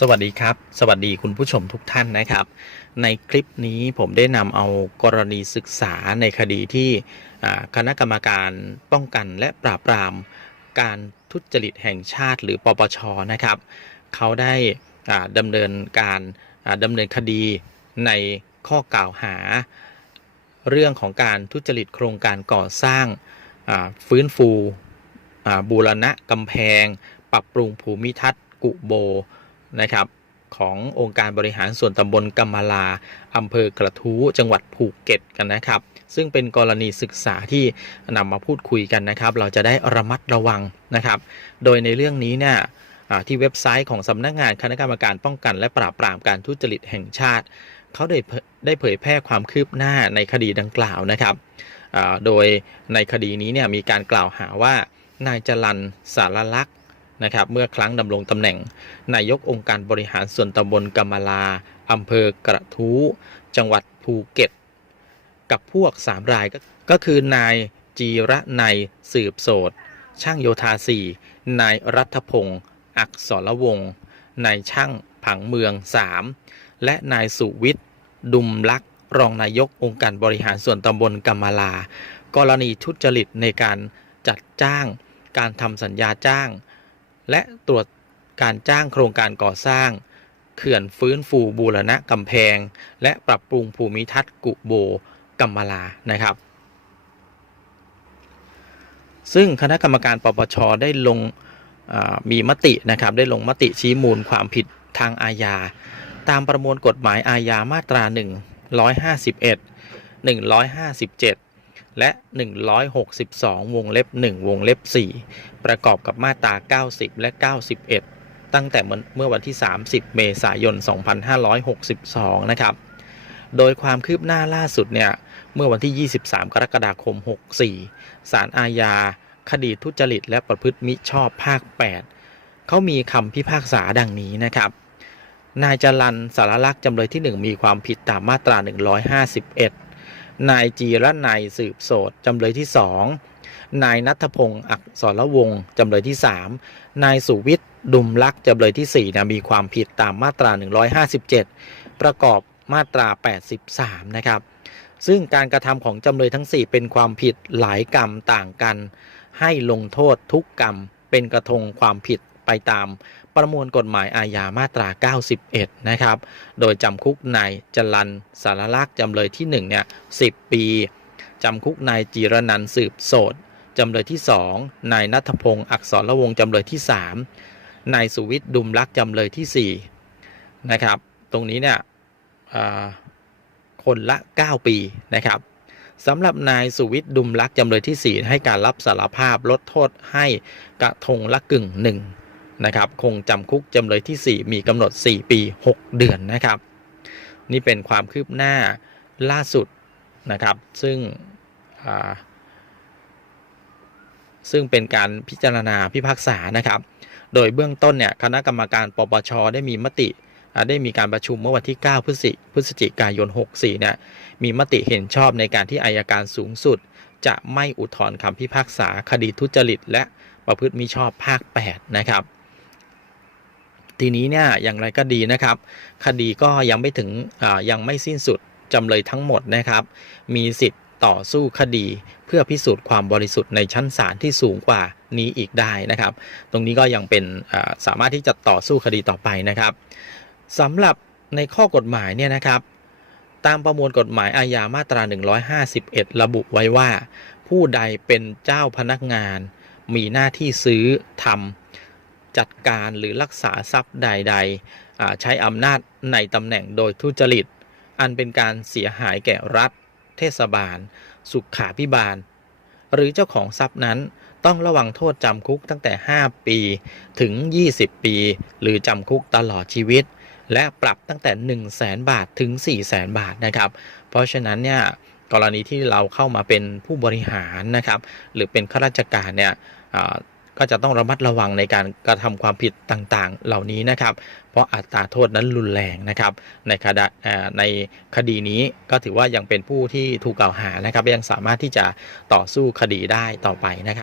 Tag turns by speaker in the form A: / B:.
A: สวัสดีครับ สวัสดีคุณผู้ชมทุกท่านนะครับ ในคลิปนี้ผมได้นำเอากรณีศึกษาในคดีที่คณะกรรมการป้องกันและปราบปราม การทุจริตแห่งชาติหรือปปชนะครับ เขาได้ดำเนินการดำเนินคดีในข้อกล่าวหา เรื่องของการทุจริตโครงการก่อสร้างฟื้นฟูบูรณะกำแพง ปรับปรุงภูมิทัศน์ กุโบ นะครับขององค์การบริหารส่วนตำบลกำมะลาอำเภอกระทู้จังหวัดภูเก็ตกันนะครับ ซึ่งเป็นกรณีศึกษาที่นำมาพูดคุยกันนะครับ เราจะได้ระมัดระวังนะครับ โดยในเรื่องนี้เนี่ยที่เว็บไซต์ของสำนักงานคณะกรรมการป้องกัน และปราบปรามการทุจริตแห่งชาติ เขาได้เผยได้เผยแพร่ความคืบหน้าในคดีดังกล่าวนะครับโดยในคดีนี้เนี่ยมีการกล่าวหาว่านายจรันสารลักษณ์ นะครับเมื่อครั้งดำรงตำแหน่ง นายกองค์การบริหารส่วนตำบลกำมลาอำเภอกระทู้ จังหวัดภูเก็ต กับพวก 3 รายก็กคือนายจีระในยสืบโสดช่างโยธาสี่นายรัฐพงศ์อักษรวงศ์นายช่างผังเมือง 3 และนายสุวิทย์ดุมลักษ์รองนายกองค์การบริหารส่วนตำบลกำมลา กรณีทุจริตในการจัดจ้าง การทำสัญญาจ้าง และตรวจการจ้างโครงการก่อสร้าง เขื่อนฟื้นฟูบูรณะกำแพง และปรับปรุงภูมิทัศน์กุโบกัมมาลานะครับ ซึ่งคณะกรรมการปปชได้ลงมีมตินะครับได้ลงมติชี้มูลความผิดทางอาญา ตามประมวลกฎหมายอาญามาตรา 151 157 และ 162 วงเล็บ 1 วงเล็บ 4 ประกอบกับมาตรา 90 และ 91 ตั้งแต่เมื่อวันที่ 30 เมษายน 2562 นะครับ โดยความคืบหน้าล่าสุดเนี่ย เมื่อวันที่ 23 กรกฎาคม 64 ศาลอาญา คดีทุจริต และประพฤติมิชอบภาค 8 เขามีคำพิพากษาดังนี้นะครับ นายจรันสารลักษณ์จำเลยที่ 1 มีความผิดตามมาตรา 151 นายจีรนัยสืบโสดจำเลยที่2นายนัทพงศ์อักษรวงศ์จำเลยที่3นายสุวิทย์ดุมลักษ์จำเลยที่4นะมีความผิดตามมาตรา 157 ประกอบมาตรา 83 นะครับ ซึ่งการกระทำของจำเลยทั้ง 4 เป็นความผิดหลายกรรมต่างกัน ให้ลงโทษทุกกรรมเป็นกระทงความผิด ไปตามประมวลกฎหมายอาญามาตรา 91 นะครับ โดยจำคุกนายจรันสารลักษณ์จำเลยที่1เนี่ย10 ปี จำคุกนายจีรนันสืบโสดจำเลยที่ 2 นายนัทพงศ์อักษรวงศ์จำเลยที่ 3 นายสุวิทย์ดุมลักษ์จำเลยที่ 4 นะครับ ตรงนี้เนี่ยคนละ 9 ปีนะครับสำหรับนายสุวิทย์ดุมลักษ์จำเลยที่ 4 ให้การรับสารภาพลดโทษให้กระทงละกึ่งหนึ่ง นะครับคงจำคุกจำเลยที่ 4 มีกำหนด 4 ปี 6 เดือนนะครับ นี่เป็นความคืบหน้าล่าสุดนะครับ ซึ่งซึ่งเป็นการพิจารณาพิพากษานะครับ โดยเบื้องต้นเนี่ยคณะกรรมการปปชได้มีมติได้มีการประชุมเมื่อวันที่ 9 พฤศจิพฤศจิกายน 64 เนี่ย มีมติเห็นชอบในการที่อายการสูงสุด จะไม่อุทธรณ์คำพิพากษาคดีทุจริต และประพฤติมิชอบภาค 8 นะครับ ทีนี้เนี่ยอย่างไรก็ดีนะครับ คดีก็ยังไม่ถึงยังไม่สิ้นสุดจำเลยทั้งหมดนะครับ มีสิทธิ์ต่อสู้คดี เพื่อพิสูจน์ความบริสุทธิ์ในชั้นศาลที่สูงกว่านี้อีกได้นะครับ ตรงนี้ก็ยังเป็นสามารถที่จะต่อสู้คดีต่อไปนะครับสำหรับในข้อกฎหมายเนี่ยนะครับ ตามประมวลกฎหมายอาญามาตรา 151 ระบุไว้ว่า ผู้ใดเป็นเจ้าพนักงาน มีหน้าที่ซื้อทำ จัดการหรือรักษาทรัพย์ใดๆ ใช้อำนาจในตำแหน่งโดยทุจริต อันเป็นการเสียหายแก่รัฐ เทศบาล สุขาพิบาล หรือเจ้าของทรัพย์นั้นต้องระวังโทษจำคุกตั้งแต่ 5 ปีถึง 20 ปี หรือจำคุกตลอดชีวิต และปรับตั้งแต่ 1 0 0 0 0แบาทถึง 4 0 0 0 0 0 บาทนะครับ เพราะฉะนั้นเนี่ยกรณีที่เราเข้ามาเป็นผู้บริหารนะครับ หรือเป็นข้าราชการเนี่ย ก็จะต้องระมัดระวังในการกระทำความผิดต่างๆ เหล่านี้นะครับ เพราะอัตราโทษนั้นรุนแรงนะครับ ในคดีในคดีนี้ก็ถือว่ายังเป็นผู้ที่ถูกกล่าวหานะครับ ยังสามารถที่จะต่อสู้คดีได้ต่อไปนะครับ